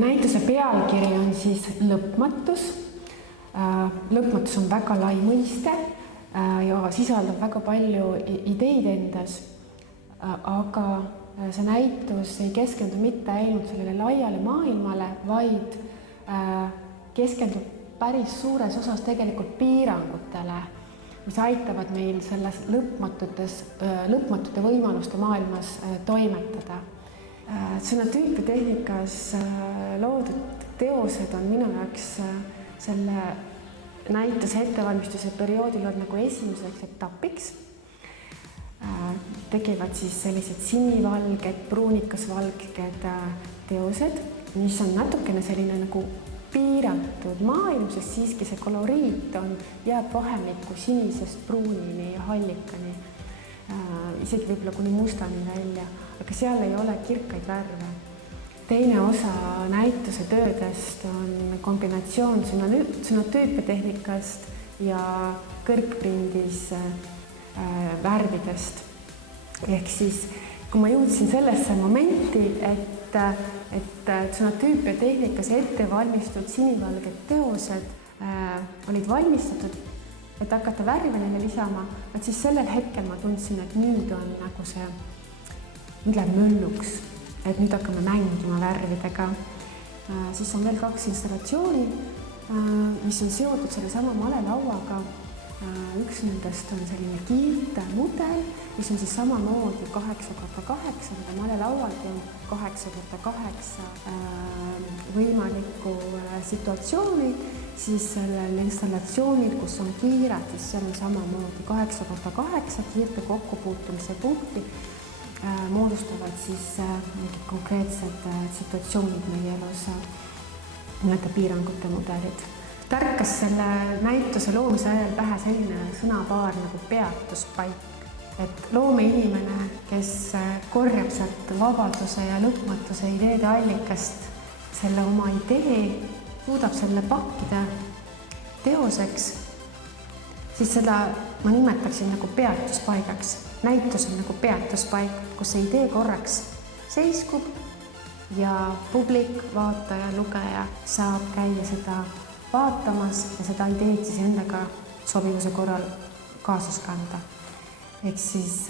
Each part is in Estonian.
Näituse pealkiri on siis lõpmatus. Lõpmatus on väga lai mõiste ja sisaldab väga palju ideid endas, aga see näitus ei keskendu mitte ainult sellele laiale maailmale, vaid keskendub päris suures osas tegelikult piirangutele, mis aitavad meil selles lõpmatute võimaluste maailmas toimetada. Sõnatüüpiatehnikas loodud teosed on minu jaoks selle näituse ettevalmistuse perioodil on nagu esimeseks etapiks. Tekivad siis sellised sinivalged, pruunikasvalged teosed, mis on natukene selline nagu piiratud maailm, sest siiski see koloriit jääb vahemikku sinisest pruunini ja hallikani, isegi võib-olla kuni mustani välja, aga seal ei ole kirkaid värve. Teine osa näituse töödest on kombinatsioon sõnatüüpiatehnikast ja kõrgprindis värvidest. Ehk siis, kui ma jõudsin sellesse momenti, et sõnatüüpiatehnikas ette valmistatud sinivalged teosed olid valmistatud, et hakata värve neile lisama, et siis sellel hetkel ma tundsin, et nüüd on nagu see, nüüd läheb mölluks, et nüüd hakkame mängima värvidega. Siis on veel 2 installatsiooni, mis on seotud selle sama malelauaga. Üks nendest on selline kiirte mudel, mis on siis samamoodi 8x8, mida malelaualgi on 8x8 võimalikku situatsiooni, siis sellel installatsioonil, kus on kiired, siis seal on samamoodi 8x8 kiirte kokkupuutumise punkti, moodustavad siis mingid konkreetsed situatsioonid meie elus, mõnede piirangute mudelid. Tärkas selle näituse loomise ajal pähe selline sõnapaar nagu peatuspaik, et loomeinimene, kes korjab sealt vabaduse ja lõpmatuse ideede allikast selle oma idee, suudab selle pakkida teoseks, siis seda ma nimetaksin nagu peatuspaigaks. Näitus on nagu peatuspaik, kus see idee korraks seiskub ja publik, vaataja, lugeja saab käia seda vaatamas ja seda ideed siis endaga sobivuse korral kaasas kanda. Ehk siis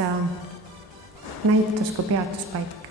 näitus kui peatuspaik.